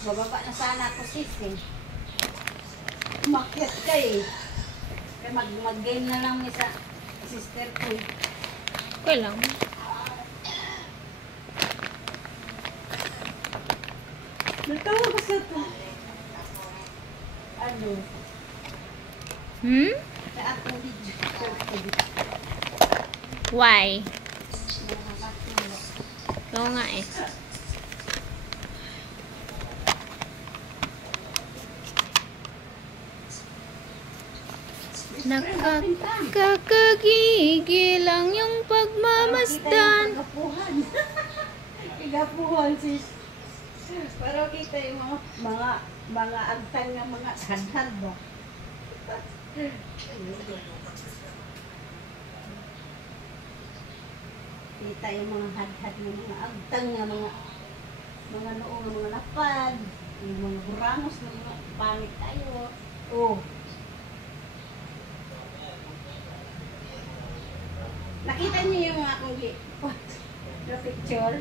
Bababa na sana ako sis eh. Umakyat ka eh. Kaya mag-game na lang sa sister ko eh. Okay lang. Natawa ko sa ito. Ano? Hmm? Sa akong video. Why? Nakakatuwa. Oo nga eh. Nakakagigil lang yung pagmamasdan. Igapuhan. Igapuhan sis. Pero kita yung mga agtang ng mga hadhad ba? Kita yung mga hadhad ng mga agtang ng mga noong ng mga lapad, yung mga buramos ng mga pangit tayo. Oh. Nakita niyo yung akong picture?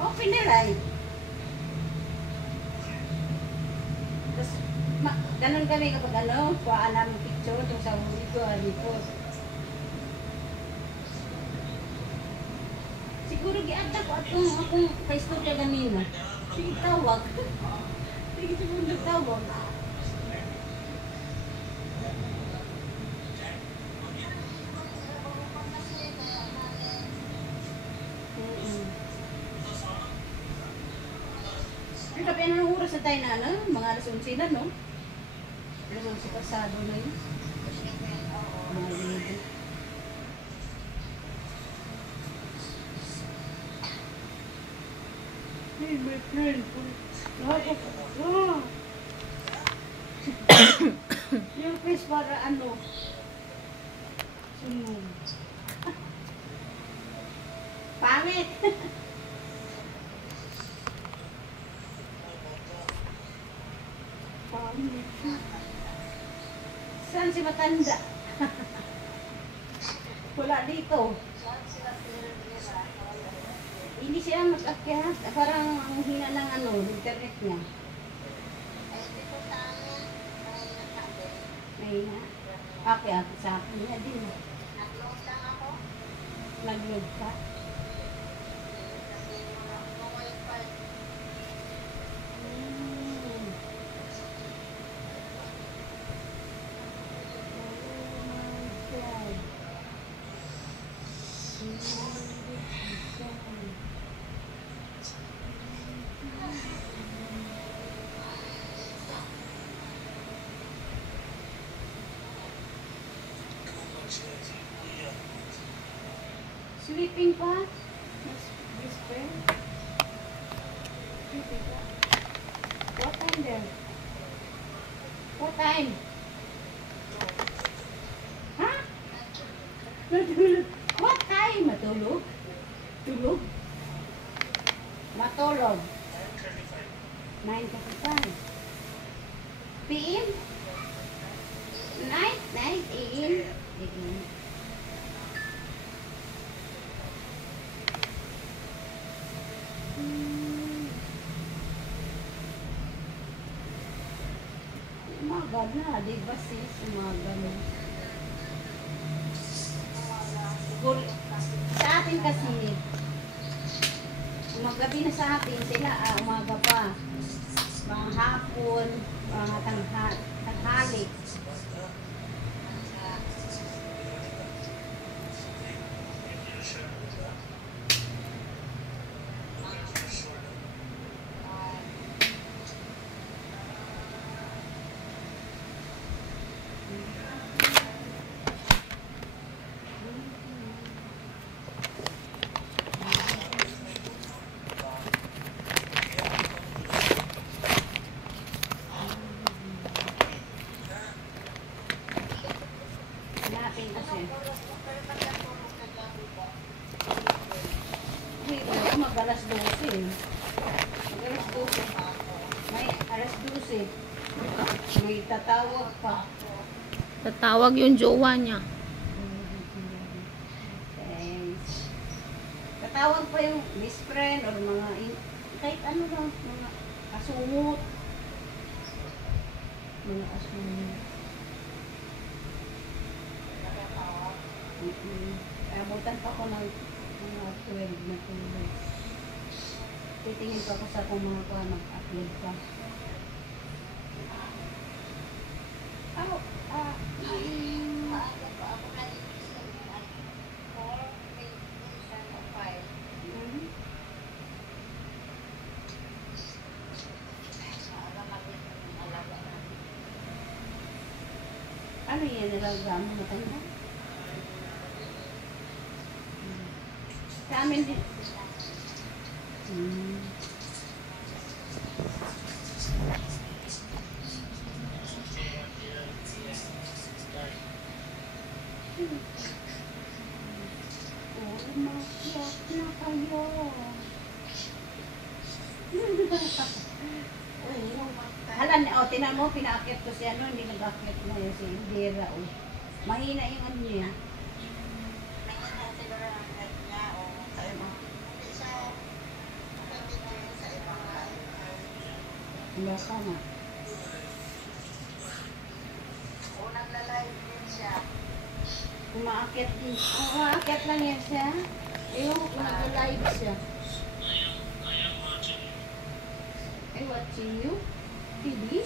Open na live. Tapos, ganun kami kapag kuhaan namin picture yung sa huli ko, dito. Siguro giata ko akong ka-istorya ganina. Sige tawag. Sige siguro tawag. Tapi anong oras na tayo na, mga alas 11 na, no? Alas 11 pasado na yun. Mga libo. Hey, my friend. Yung face para ano? Sunog. Pangit! Saan si matanda? Wala dito. Hindi siya mag-akyat. Parang ang hina ng internet niya. May na. Akyat sa akin niya din. Nag-load ka? Sleeping pa? Whisper? Sleeping pa? What time there? What time? Ha? Matulog. What time? Matulog? Tulog? Matulog? 9:35. PM? Night? Night? AM? AM. Umaga na, di ba sis? Umaga na. Sa atin kasi, umagabi na sa atin, sila umaga pa. Mga hapon, mga tanghali. Mag-alas 12. Mag-alas 12. May alas 12. May tatawag pa. Tatawag yung jowa niya. Okay. tawag pa yung best friend or mga, kahit ano lang, mga kasumot. Mga kasumot. Abutan pa ko ng mga 12 na tulog. Titingin pa ko sa kung mga kuha mag-upload pa. Ano yan nilagam mo matanda? Sa amin din. Umakyat na kayo. Halan, tinan mo, pinakit ko si ano, hindi nag-akit na yun si Indira. Mahina yung ano niya. Wala ka na. Umaakit din. Umaakit lang yan siya. Ayun, nag-live siya. I watching you. TV?